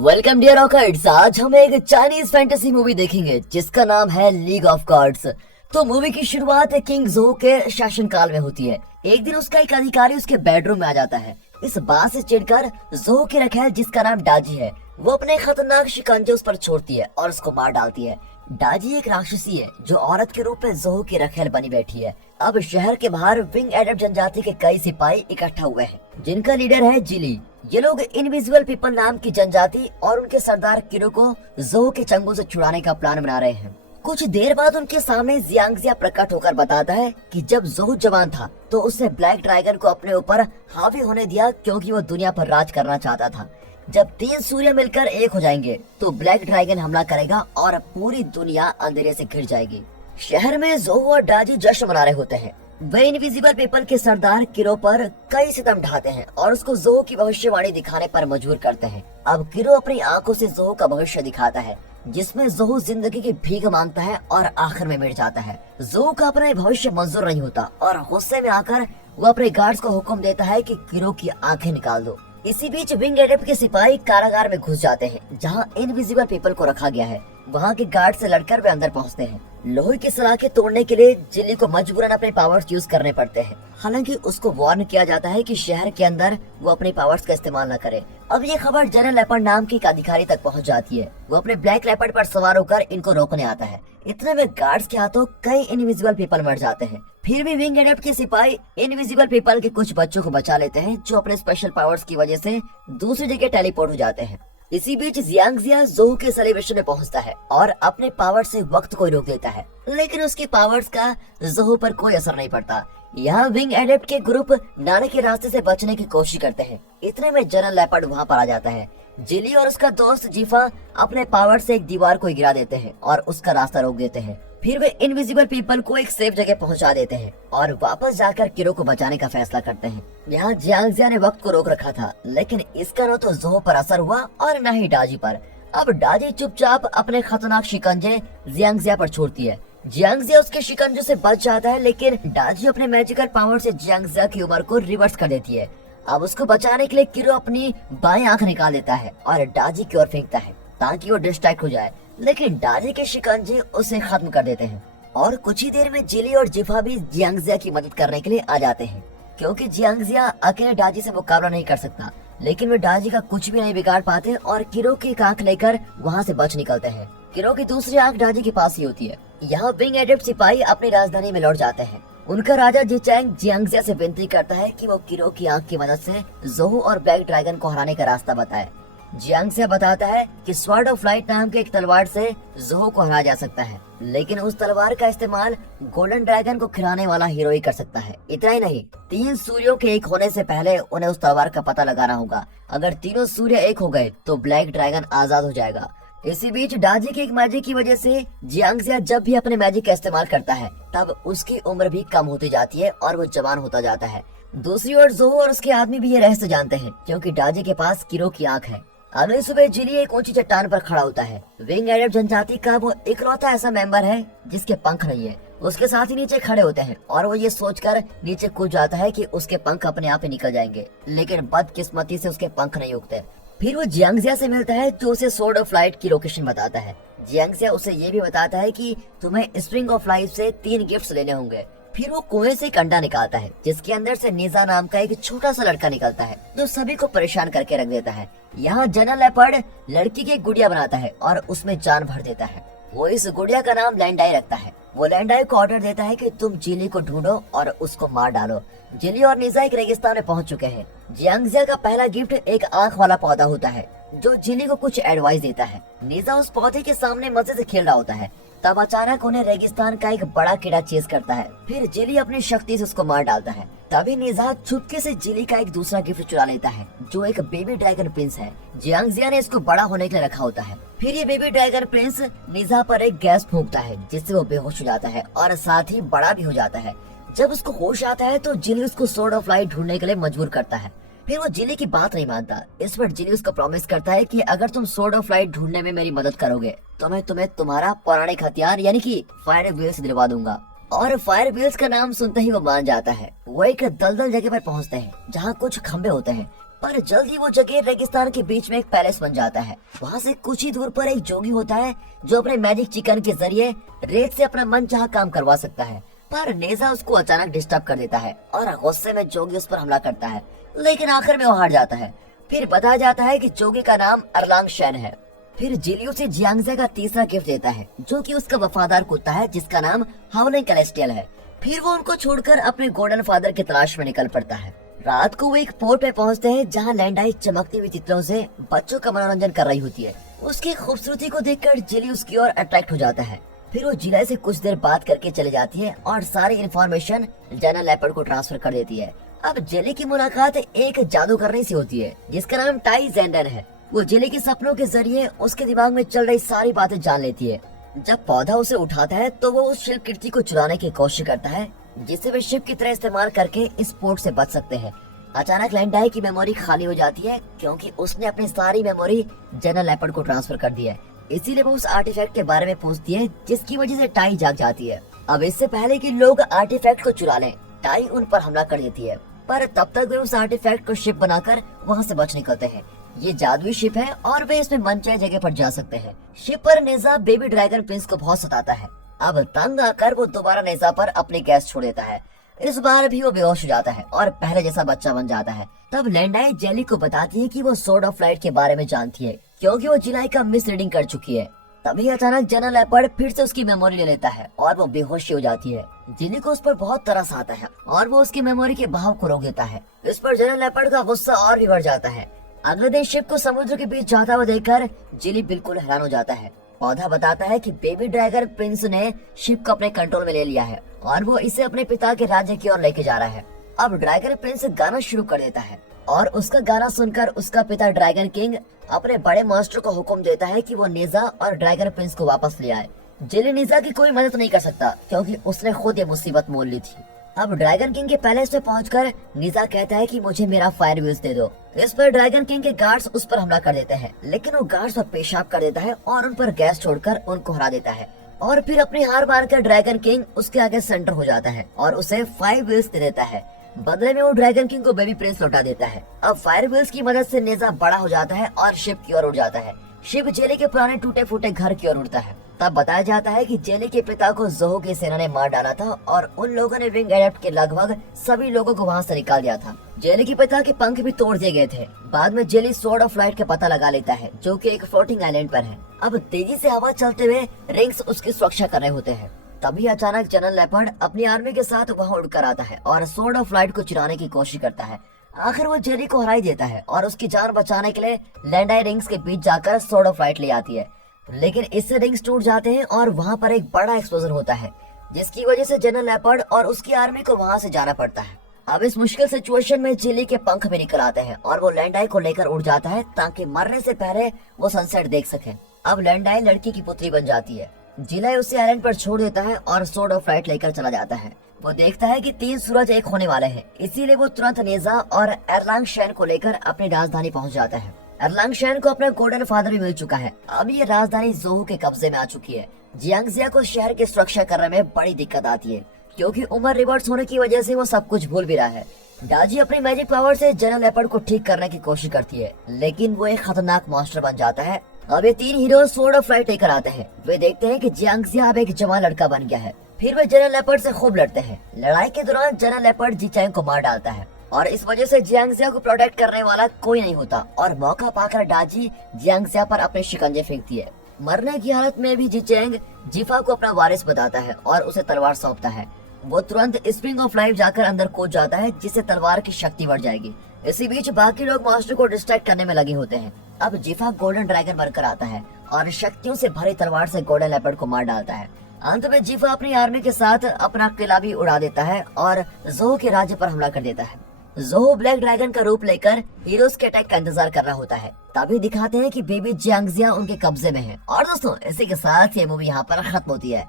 Welcome dear rockets. आज हम एक चाइनीज फैंटेसी मूवी देखेंगे जिसका नाम है लीग ऑफ गॉड्स। तो मूवी की शुरुआत किंग जो के शासनकाल में होती है। एक दिन उसका एक अधिकारी उसके बेडरूम में आ जाता है। इस बात से चिढ़कर जो की रखेल, जिसका नाम डाजी है, वो अपने खतरनाक शिकंजे उस पर छोड़ती है और उसको मार डालती है। डाजी एक राक्षसी है जो औरत के रूप में जोहू की रखेल बनी बैठी है। अब शहर के बाहर विंग एडेप्ट जनजाति के कई सिपाही इकट्ठा हुए हैं जिनका लीडर है जिली। ये लोग इनविजिबल पीपल नाम की जनजाति और उनके सरदार किरो को जोहू के चंगुल से छुड़ाने का प्लान बना रहे हैं। कुछ देर बाद उनके सामने जियांगजिया प्रकट होकर बताता है कि जब जोहू जवान था तो उसने ब्लैक ड्रैगन को अपने ऊपर हावी होने दिया क्योंकि वो दुनिया पर राज करना चाहता था। जब 3 सूर्य मिलकर एक हो जाएंगे तो ब्लैक ड्रैगन हमला करेगा और पूरी दुनिया अंधेरे से घिर जाएगी। शहर में जोहू और डाजी जश्न मना रहे होते हैं। वे इनविजिबल पीपल के सरदार किरो पर कई सितम ढाते हैं और उसको जोहू की भविष्यवाणी दिखाने पर मजबूर करते हैं। अब किरो अपनी आंखों से जोहू का भविष्य दिखाता है जिसमें जोहू जिंदगी की भीख मांगता है और आखिर में मिट जाता है। जोहू का अपना भविष्य मंजूर नहीं होता और गुस्से में आकर वो अपने गार्ड्स को हुक्म देता है कि किरो की आंखें निकाल दो। इसी बीच विंग एडेप्ट के सिपाही कारागार में घुस जाते हैं जहां इनविजिबल पीपल को रखा गया है। वहां के गार्ड से लड़कर वे अंदर पहुंचते हैं। लोहे की सलाखें तोड़ने के लिए जिली को मजबूरन अपने पावर्स यूज करने पड़ते हैं। हालांकि उसको वार्न किया जाता है कि शहर के अंदर वो अपने पावर्स का इस्तेमाल न करे। अब ये खबर जनरल लेपर्ड नाम के एक अधिकारी तक पहुंच जाती है। वो अपने ब्लैक लेपर्ड पर सवार होकर इनको रोकने आता है। इतने में गार्ड्स के हाथों कई इनविजिबल पीपल मर जाते हैं। फिर भी विंग एडेप्ट के सिपाही इनविजिबल पीपल के कुछ बच्चों को बचा लेते हैं जो अपने स्पेशल पावर्स की वजह से दूसरी जगह टेलीपोर्ट हो जाते हैं। इसी बीच जियांगजिया जोहू के सेलिब्रेशन में पहुंचता है और अपने पावर से वक्त को रोक देता है, लेकिन उसकी पावर्स का जोहू पर कोई असर नहीं पड़ता। यहाँ विंग एडेप्ट के ग्रुप नाने के रास्ते से बचने की कोशिश करते हैं। इतने में जनरल लेपर्ड वहाँ पर आ जाता है। जिली और उसका दोस्त जीफा अपने पावर से एक दीवार को गिरा देते हैं और उसका रास्ता रोक देते हैं। फिर वे इनविजिबल पीपल को एक सेफ जगह पहुंचा देते हैं और वापस जाकर किरो को बचाने का फैसला करते हैं। यहाँ जियांगजिया ने वक्त को रोक रखा था, लेकिन इसका न तो जोहू पर असर हुआ और न ही डाजी पर। अब डाजी चुपचाप अपने खतरनाक शिकंजे जियांगजिया पर छोड़ती है। जियांगजिया उसके शिकंजों से बच जाता है, लेकिन डाजी अपने मैजिकल पावर से जियांगजिया की उम्र को रिवर्स कर देती है। अब उसको बचाने के लिए किरो अपनी बाएं आंख निकाल देता है और डाजी की ओर फेंकता है ताकि वो डिस्ट्रैक्ट हो जाए, लेकिन डाजी के शिकंजे उसे खत्म कर देते हैं। और कुछ ही देर में जिली और जिफा भी जियांगजिया की मदद करने के लिए आ जाते हैं क्योंकि जियांगजिया अकेले डाजी से मुकाबला नहीं कर सकता। लेकिन वे डाजी का कुछ भी नहीं बिगाड़ पाते और किरो की एक आंख लेकर वहाँ से बच निकलते हैं। किरो की दूसरी आंख डाजी के पास ही होती है। यहाँ विंग एडेप्ट सिपाही अपनी राजधानी में लौट जाते हैं। उनका राजा जिचैंग जियांगजिया से विनती करता है कि वो किरो की आंख की मदद से जोहू और ब्लैक ड्रैगन को हराने का रास्ता बताए। जियांगजिया बताता है कि स्वॉर्ड ऑफ लाइट नाम के एक तलवार से जोहू को हराया जा सकता है, लेकिन उस तलवार का इस्तेमाल गोल्डन ड्रैगन को खिलाने वाला हीरो ही कर सकता है। इतना ही नहीं, 3 सूर्यों के एक होने से पहले उन्हें उस तलवार का पता लगाना होगा। अगर तीनों सूर्य एक हो गए तो ब्लैक ड्रैगन आजाद हो जाएगा। इसी बीच डाजी के एक मैजिक की वजह से जियांगजिया जब भी अपने मैजिक का इस्तेमाल करता है तब उसकी उम्र भी कम होती जाती है और वो जवान होता जाता है। दूसरी ओर जोहू और उसके आदमी भी ये रहस्य जानते हैं क्योंकि डाजी के पास किरो की आंख है। अगली सुबह जिली एक ऊंची चट्टान पर खड़ा होता है। विंग एडेप्ट जनजाति का वो इकलौता ऐसा मेंबर है जिसके पंख नहीं है। उसके साथ ही नीचे खड़े होते हैं और वो ये सोचकर नीचे कूद जाता है कि उसके पंख अपने आप ही निकल जाएंगे, लेकिन बदकिस्मती से उसके पंख नहीं उगते। फिर वो जियांगजिया से मिलता है जो उसे स्वॉर्ड ऑफ लाइट की लोकेशन बताता है। जियांगजिया उसे ये भी बताता है कि तुम्हें स्प्रिंग ऑफ लाइफ से 3 गिफ्ट्स लेने होंगे। फिर वो कुएं से एक अंडा निकालता है जिसके अंदर से निजा नाम का एक छोटा सा लड़का निकलता है जो सभी को परेशान करके रख देता है। यहाँ जनरल लेपर्ड लड़की की एक गुड़िया बनाता है और उसमें जान भर देता है। वो इस गुड़िया का नाम लैंडाई रखता है। वो लैंडाई को ऑर्डर देता है कि तुम जिली को ढूंढो और उसको मार डालो। जिली और निजा एक रेगिस्तान में पहुंच चुके हैं। जियांगजिया का पहला गिफ्ट एक आंख वाला पौधा होता है जो जिली को कुछ एडवाइस देता है। निजा उस पौधे के सामने मजे से खेल रहा होता है, तब अचानक उन्हें रेगिस्तान का एक बड़ा कीड़ा चेस करता है। फिर जिली अपनी शक्ति से उसको मार डालता है। तभी निजा चुपके से जिली का एक दूसरा गिफ्ट चुरा लेता है जो एक बेबी ड्रैगन प्रिंस है। जियांगजिया ने इसको बड़ा होने के लिए रखा होता है। फिर ये बेबी ड्रैगन प्रिंस निजा पर एक गैस फूंकता है जिससे वो बेहोश हो जाता है और साथ ही बड़ा भी हो जाता है। जब उसको होश आता है तो जिली उसको स्वॉर्ड ऑफ लाइट ढूंढने के लिए मजबूर करता है। फिर वो जिली की बात नहीं मानता। इस पर जिली उसको प्रॉमिस करता है कि अगर तुम स्वॉर्ड ऑफ लाइट ढूंढने में मेरी मदद करोगे तो मैं तुम्हें तुम्हारा पौराणिक हथियार यानी कि फायर व्हील्स दिलवा दूंगा। और फायर व्हील्स का नाम सुनते ही वो मान जाता है। वो एक दलदल जगह पर पहुंचते हैं जहाँ कुछ खंबे होते हैं। पर जल्द ही वो जगह रेगिस्तान के बीच में एक पैलेस बन जाता है। वहाँ से कुछ ही दूर पर एक जोगी होता है जो अपने मैजिक चिकन के जरिए रेत से अपना मनचाहा काम करवा सकता है। पर नेजा उसको अचानक डिस्टर्ब कर देता है और गुस्से में जोगी उस पर हमला करता है, लेकिन आखिर में वो हार जाता है। फिर बताया जाता है कि जोगी का नाम अरलांग शैन है। फिर जिली उसे जियांगजे का तीसरा गिफ्ट देता है जो कि उसका वफादार कुत्ता है जिसका नाम हाउलिंग कैलेस्टियल है। फिर वो उनको छोड़कर अपने गोल्डन फादर की तलाश में निकल पड़ता है। रात को वो एक पोर्ट पे पहुंचते हैं जहां लैंडाई चमकती हुई तितलियों से बच्चों का मनोरंजन कर रही होती है। उसकी खूबसूरती को देखकर जिली उसकी ओर अट्रैक्ट हो जाता है। फिर वो जिलाई से कुछ देर बात करके चले जाती है और सारी इन्फॉर्मेशन जनरल लेपर्ड को ट्रांसफर कर देती है। अब जेली की मुलाकात एक जादूगरनी से होती है जिसका नाम टाई जेंडर है। वो जेली के सपनों के जरिए उसके दिमाग में चल रही सारी बातें जान लेती है। जब पौधा उसे उठाता है तो वो उस शिल्प कीर्ति को चुराने की कोशिश करता है जिसे वे शिप की तरह इस्तेमाल करके इस पोर्ट से बच सकते हैं। अचानक लैंडाई की मेमोरी खाली हो जाती है क्योंकि उसने अपनी सारी मेमोरी जनरल लेपर्ड को ट्रांसफर कर दी है। इसीलिए वो उस आर्टिफैक्ट के बारे में पूछती है जिसकी वजह से टाई जाग जाती है। अब इससे पहले कि लोग आर्टिफैक्ट को चुरा लें, टाई उन पर हमला कर देती है, पर तब तक वे उस आर्टिफैक्ट को शिप बनाकर वहाँ से बच निकलते हैं। ये जादुई शिप है और वे इसमें मनचाहे जगह पर जा सकते हैं। शिप पर नेजा बेबी ड्रैगन प्रिंस को बहुत सताता है। अब तंग आकर वो दोबारा नेजा पर अपनी गैस छोड़ देता है। इस बार भी वो बेहोश हो जाता है और पहले जैसा बच्चा बन जाता है। तब लैंडाई जेली को बताती है कि वो सोर्ड ऑफ लाइट के बारे में जानती है क्योंकि वो जिलाई का मिस रीडिंग कर चुकी है। तभी अचानक जनरल लेपर्ड फिर से उसकी मेमोरी ले लेता है और वो बेहोशी हो जाती है। जिली को उस पर बहुत तरस आता है और वो उसकी मेमोरी के बहाव को रोक देता है। इस पर जनरल लेपर्ड का गुस्सा और भी बढ़ जाता है। अगले दिन शिप को समुद्र के बीच जाता हुआ देखकर जिली बिल्कुल हैरान हो जाता है। पौधा बताता है कि बेबी ड्रैगन प्रिंस ने शिप को अपने कंट्रोल में ले लिया है और वो इसे अपने पिता के राज्य की ओर लेके जा रहा है। अब ड्रैगन प्रिंस गाना शुरू कर देता है और उसका गाना सुनकर उसका पिता ड्रैगन किंग अपने बड़े मास्टर को हुक्म देता है कि वो नेजा और ड्रैगन प्रिंस को वापस ले आए। जिली नेजा की कोई मदद नहीं कर सकता क्योंकि उसने खुद ये मुसीबत मोल ली थी। अब ड्रैगन किंग के पैलेस में पहुंचकर निजा कहता है कि मुझे मेरा फायर व्हील्स दे दो। इस पर ड्रैगन किंग के गार्ड्स उस पर हमला कर देते हैं, लेकिन वो गार्ड्स पर पेशाब कर देता है और उन पर गैस छोड़कर उनको हरा देता है। और फिर अपनी हार मारकर ड्रैगन किंग उसके आगे सेंटर हो जाता है और उसे फायर व्हील्स दे देता है। बदले में वो ड्रैगन किंग को बेबी प्रिंस लौटा देता है। अब फायर व्हील्स की मदद से नेजा बड़ा हो जाता है और शिप की ओर उड़ जाता है। शिप जेली के पुराने टूटे फूटे घर की ओर उड़ता है। तब बताया जाता है कि जेली के पिता को जोहो की सेना ने मार डाला था और उन लोगों ने विंग एडेप्ट के लगभग सभी लोगों को वहाँ से निकाल दिया था। जेली के पिता के पंख भी तोड़ दिए गए थे। बाद में जेली सोर्ड ऑफ लाइट का पता लगा लेता है जो कि एक फ्लोटिंग आइलैंड पर है। अब तेजी से हवा चलते हुए रिंग्स उसकी सुरक्षा कर रहे होते हैं। तभी अचानक जनरल लेपर्ड अपनी आर्मी के साथ वहाँ उड़कर आता है और सोर्ड ऑफ लाइट को चुराने की कोशिश करता है। आखिर वो जेली को हरा ही देता है और उसकी जान बचाने के लिए लैंडाई रिंग्स के बीच जाकर सोर्ड ऑफ लाइट ले आती है, लेकिन इससे रिंग्स टूट जाते हैं और वहाँ पर एक बड़ा एक्सप्लोजन होता है जिसकी वजह से जनरल लेपर्ड और उसकी आर्मी को वहाँ से जाना पड़ता है। अब इस मुश्किल सिचुएशन में जेली के पंख भी निकल आते हैं और वो लैंडाई को लेकर उड़ जाता है ताकि मरने से पहले वो सनसेट देख सके। अब लैंडाई लड़की की पुत्री बन जाती है। जिलाई उसे आइलैंड पर छोड़ देता है और सोर्ड ऑफ लाइट लेकर चला जाता है। वो देखता है कि 3 सूरज एक होने वाले हैं, इसीलिए वो तुरंत नेजा और एरलांग शैन को लेकर अपनी राजधानी पहुंच जाता है। एरलांग शैन को अपना गोल्डन फादर भी मिल चुका है। अब ये राजधानी जोहू के कब्जे में आ चुकी है। जियांगजिया को शहर की सुरक्षा करने में बड़ी दिक्कत आती है क्योंकि उम्र रिवर्स होने की वजह से वो सब कुछ भूल भी रहा है। डाजी अपनी मैजिक पावर से जनरल लेपर्ड को ठीक करने की कोशिश करती है, लेकिन वो एक खतरनाक मॉन्स्टर बन जाता है। अब ये 3 हीरो सोर्ड ऑफ लाइट लेकर आते हैं। वे देखते हैं कि जियांगजिया अब एक जवान लड़का बन गया है। फिर वे जनरल लेपर्ड से खूब लड़ते हैं। लड़ाई के दौरान जनरल लेपर्ड जीचैंग को मार डालता है और इस वजह से जियांगजिया को प्रोटेक्ट करने वाला कोई नहीं होता और मौका पाकर डाजी जियांगजिया पर अपने शिकंजे फेंकती है। मरने की हालत में भी जीचैंग जिफा को अपना वारिस बताता है और उसे तलवार सौंपता है। वो तुरंत स्प्रिंग ऑफ लाइफ जाकर अंदर कूद जाता है जिससे तलवार की शक्ति बढ़ जाएगी। इसी बीच बाकी लोग मास्टर को डिस्ट्रैक्ट करने में लगे होते हैं। अब जिफा गोल्डन ड्रैगन बनकर आता है और शक्तियों से भरी तलवार से गोल्डन लेपर्ड को मार डालता है। अंत में जिफा अपनी आर्मी के साथ अपना किला भी उड़ा देता है और जोहो के राज्य पर हमला कर देता है। जोहो ब्लैक ड्रैगन का रूप लेकर हीरोज के अटैक का इंतजार कर रहा होता है। तभी दिखाते हैं कि बेबी जियांगजिया उनके कब्जे में है। और दोस्तों, इसी के साथ ये मूवी यहाँ पर खत्म होती है।